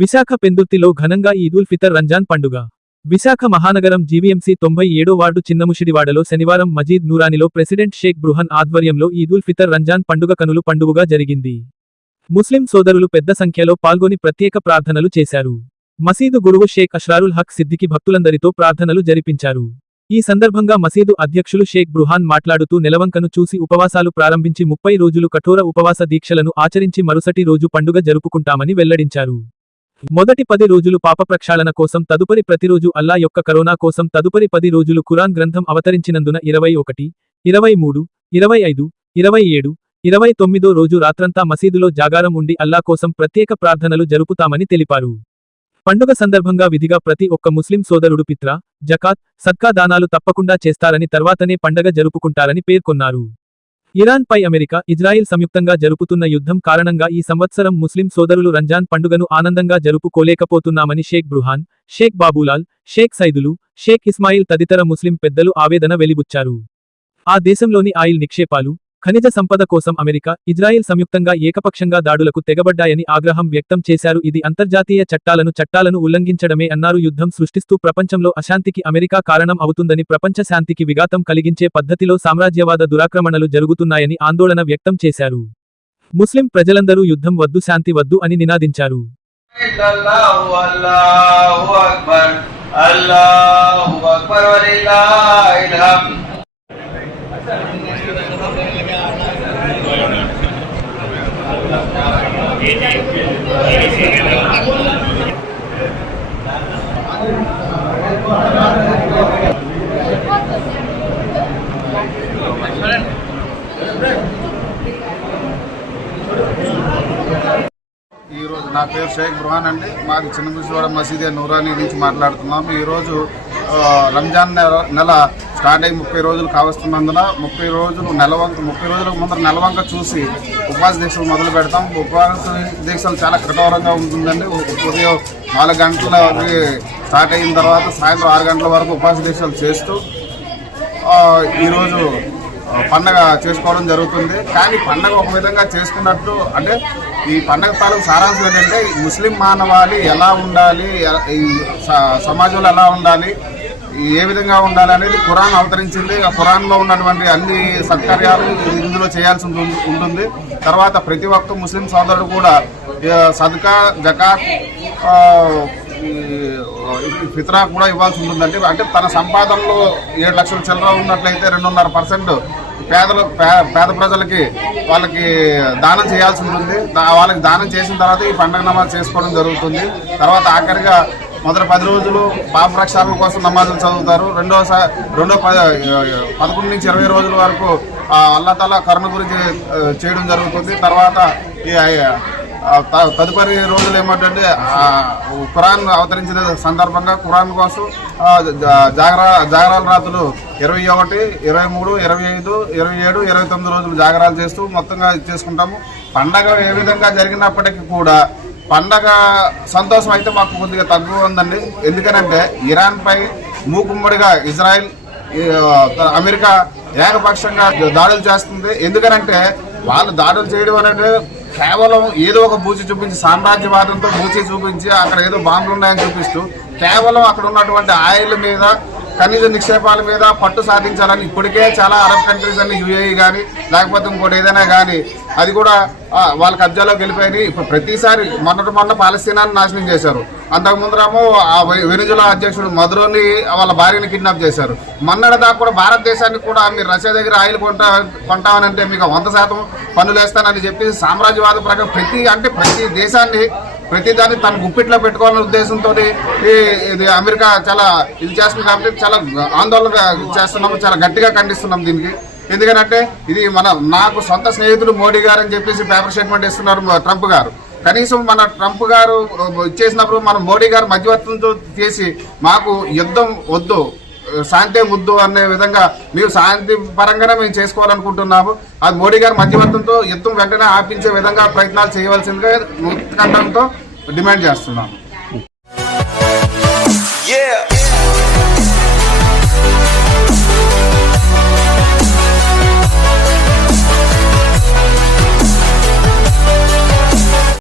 విశాఖ పెందుర్తిలో ఘనంగా ఈద్-ఉల్ ఫితర్ రంజాన్ పండుగ. విశాఖ మహానగరం జీవీఎంసీ 97 వార్డు చిన్నముషిడివాడలో శనివారం మజీద్ నూరానిలో ప్రెసిడెంట్ షేక్ బృహన్ ఆధ్వర్యంలో ఈద్-ఉల్ ఫితర్ రంజాన్ పండుగ కనులు పండుగగా జరిగింది. ముస్లిం సోదరులు పెద్ద సంఖ్యలో పాల్గొని ప్రత్యేక ప్రార్థనలు చేశారు. మసీదు గురువు షేక్ అష్రారుల్ హక్ సిద్దికి భక్తులందరితో ప్రార్థనలు జరిపించారు. ఈ సందర్భంగా మసీదు అధ్యక్షులు షేక్ బృహాన్ మాట్లాడుతూ నెలవంకను చూసి ఉపవాసాలు ప్రారంభించి 30 రోజులు కఠోర ఉపవాస దీక్షలను ఆచరించి మరుసటి రోజు పండుగ జరుపుకుంటామని వెల్లడించారు. మొదటి 10 రోజులు పాప ప్రక్షాళన కోసం, తదుపరి ప్రతిరోజు అల్లా యొక్క కరోనా కోసం, తదుపరి 10 రోజులు ఖురాన్ గ్రంథం అవతరించినందున 21, 23, 25, 27, 29వ రోజు రాత్రంతా మసీదులో జాగారం ఉండి అల్లా కోసం ప్రత్యేక ప్రార్థనలు జరుపుతామని తెలిపారు. పండుగ సందర్భంగా విధిగా ప్రతి ఒక్క ముస్లిం సోదరుడు పిత్రా, జకాత్, సద్కా దానాలు తప్పకుండా చేస్తారని, తర్వాతనే పండగ జరుపుకుంటారని పేర్కొన్నారు. ఇరాన్ పై అమెరికా, ఇజ్రాయిల్ సంయుక్తంగా జరుపుతున్న యుద్ధం కారణంగా ఈ సంవత్సరం ముస్లిం సోదరులు రంజాన్ పండుగను ఆనందంగా జరుపుకోలేకపోతున్నామని షేక్ బృహాన్, షేక్ బాబూలాల్, షేక్ సైదులు, షేక్ ఇస్మాయిల్ తదితర ముస్లిం పెద్దలు ఆవేదన వెలిబుచ్చారు. ఆ దేశంలోని ఆయిల్ నిక్షేపాలు, ఖనిజ సంపద కోసం అమెరికా, ఇజ్రాయిల్ సంయుక్తంగా ఏకపక్షంగా దాడులకు తెగబడ్డాయని ఆగ్రహం వ్యక్తం చేశారు. ఇది అంతర్జాతీయ చట్టాలను ఉల్లంఘించడమే అన్నారు. యుద్ధం సృష్టిస్తూ ప్రపంచంలో అశాంతికి అమెరికా కారణం అవుతుందని, ప్రపంచ శాంతికి విఘాతం కలిగించే పద్ధతిలో సామ్రాజ్యవాద దురాక్రమణలు జరుగుతున్నాయని ఆందోళన వ్యక్తం చేశారు. ముస్లిం ప్రజలందరూ యుద్ధం వద్దు, శాంతి వద్దు అని నినాదించారు. ఈరోజు నా పేరు షేక్ బృహాన్ అండి. మాది చిన్నముషిడివాడ మసీదే నూరాని నుంచి మాట్లాడుతున్నాం. ఈరోజు రంజాన్ నెల స్టార్ట్ అయ్యి 30 రోజులు కావస్తున్నందున 30 రోజులకు ముందర నెలవంక చూసి ఉపవాస దీక్షలు మొదలు పెడతాం. ఉపవాస దీక్షలు చాలా కఠోరంగా ఉంటుందండి. ఉదయం 4 గంటలకి స్టార్ట్ అయిన తర్వాత సాయంత్రం 6 గంటల వరకు ఉపవాస దీక్షలు చేస్తూ ఈరోజు పండగ చేసుకోవడం జరుగుతుంది. కానీ పండగ ఒక విధంగా చేసుకున్నట్టు, అంటే ఈ పండగ తాలూకు సారాంశం ఏంటంటే ముస్లిం మానవాళి ఎలా ఉండాలి, ఈ సమాజంలో ఎలా ఉండాలి, ఏ విధంగా ఉండాలి అనేది ఖురాన్ అవతరించింది. ఆ ఖురాన్లో ఉన్నటువంటి అన్ని సత్కార్యాలు ఇందులో చేయాల్సి ఉంటుంది. తర్వాత ప్రతి ఒక్క ముస్లిం సోదరుడు కూడా సద్కా, జకాత్, ఫిత్రా కూడా ఇవ్వాల్సి ఉంటుందండి. అంటే తన సంపాదనలో 7 లక్షల చిల్లర ఉన్నట్లయితే 2.5% పేద ప్రజలకి వాళ్ళకి దానం చేయాల్సి ఉంటుంది. వాళ్ళకి దానం చేసిన తర్వాత ఈ పండుగ నమాజ్ చేసుకోవడం జరుగుతుంది. తర్వాత ఆఖరిగా మొదటి 10 రోజులు పాప ప్రక్షాళన కోసం నమాజులు చదువుతారు. రెండో 11 నుంచి 20 రోజుల వరకు అల్లా తాలా కరుణ గురించి చేయడం జరుగుతుంది. తర్వాత తదుపరి రోజులు ఏమిటంటే ఖురాన్ అవతరించిన సందర్భంగా ఖురాన్ కోసం జాగరాల రాత్రులు 21, 23, 25, 27, 29 రోజులు జాగరాలు చేస్తూ మొత్తంగా చేసుకుంటాము. పండగ ఏ విధంగా జరిగినప్పటికీ కూడా పండగ సంతోషం అయితే మాకు కొద్దిగా తక్కువ ఉందండి. ఎందుకనంటే ఇరాన్ పై మూకుమ్మడిగా ఇజ్రాయిల్, అమెరికా ఏకపక్షంగా దాడులు చేస్తుంది. ఎందుకనంటే వాళ్ళు దాడులు చేయడం అనేది కేవలం ఏదో ఒక బూచి చూపించి, సామ్రాజ్యవాదంతో బూచి చూపించి అక్కడ ఏదో బాంబులు ఉన్నాయని చూపిస్తూ కేవలం అక్కడ ఉన్నటువంటి ఆయిల్ మీద, ఖనిజ నిక్షేపాల మీద పట్టు సాధించాలని ఇప్పటికే చాలా అరబ్ కంట్రీస్ అన్ని UAE కానీ లేకపోతే ఇంకోటి ఏదైనా కానీ అది కూడా వాళ్ళ కబ్జాలోకి వెళ్ళిపోయి ఇప్పుడు ప్రతిసారి మొన్న పాలస్తీనాన్ని నాశనం చేశారు. అంతకు ముందరేమో ఆ వెనిజులా అధ్యక్షుడు మదురోని వాళ్ళ భార్యని కిడ్నాప్ చేశారు. మొన్నటిదాకా కూడా భారతదేశాన్ని కూడా మీరు రష్యా దగ్గర ఆయిల్ కొంటామనంటే మీకు 100% పన్నులు వేస్తానని చెప్పి సామ్రాజ్యవాద ప్రకారం ప్రతి దేశాన్ని ప్రతిదాన్ని తన గుప్పిట్లో పెట్టుకోవాలనే ఉద్దేశంతో ఇది అమెరికా చాలా ఇది చేస్తుంది. కాబట్టి చాలా ఆందోళన చేస్తున్నాము, చాలా గట్టిగా ఖండిస్తున్నాం దీనికి. ఎందుకంటే ఇది నాకు సొంత స్నేహితుడు మోడీ గారు అని చెప్పేసి పేపర్ స్టేట్మెంట్ ఇస్తున్నారు ట్రంప్ గారు. కనీసం మన ట్రంప్ గారు ఇచ్చేసినప్పుడు మన మోడీ గారు మధ్యవర్తంతో చేసి మాకు యుద్ధం వద్దు, శాంతి ముద్దు అనే విధంగా మేము శాంతి పరంగానే మేము చేసుకోవాలనుకుంటున్నాము. అది మోడీ గారు మధ్యవర్తంతో యుద్ధం వెంటనే ఆపించే విధంగా ప్రయత్నాలు చేయవలసిందిగా కంఠంతో డిమాండ్ చేస్తున్నాము.